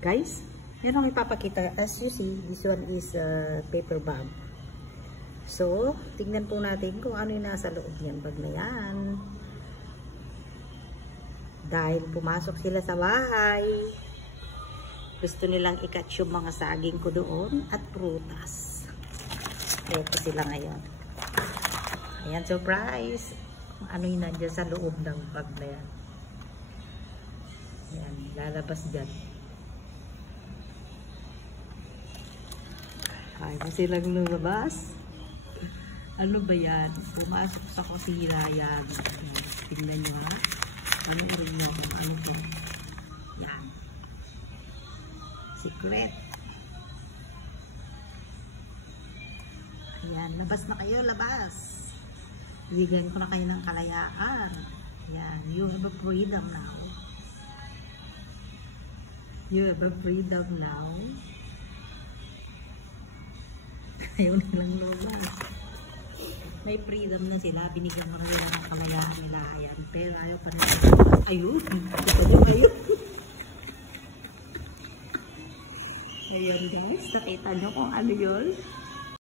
Guys, yan ang ipapakita. As you see, this one is paper bag. So, tingnan po natin kung ano yung nasa loob niyan bag na yan. Dahil pumasok sila sa bahay, gusto nilang i-catch yung mga saging ko doon at prutas. Ito sila ngayon. Ayan, surprise! Ano yung nandiyan sa loob ng bag na yan. Ayan, lalabas dyan. Ay, na silang lumabas. Ano ba yan? Pumasok sa kusina yan. Tingnan nyo ha. Ano rin nyo kung ano po. Yan. Secret. Ayan. Labas na kayo. Labas. Bigyan ko na kayo ng kalayaan. Yan. You have a freedom now. You have a freedom now. Ayaw nilang lumabas. May freedom na sila. Binigyan ko na nila ng kalayaan nila. Ayan. Pero ayaw pa nila. Ayun. Ayun. Ayun guys. Nakita nyo kung ano yun.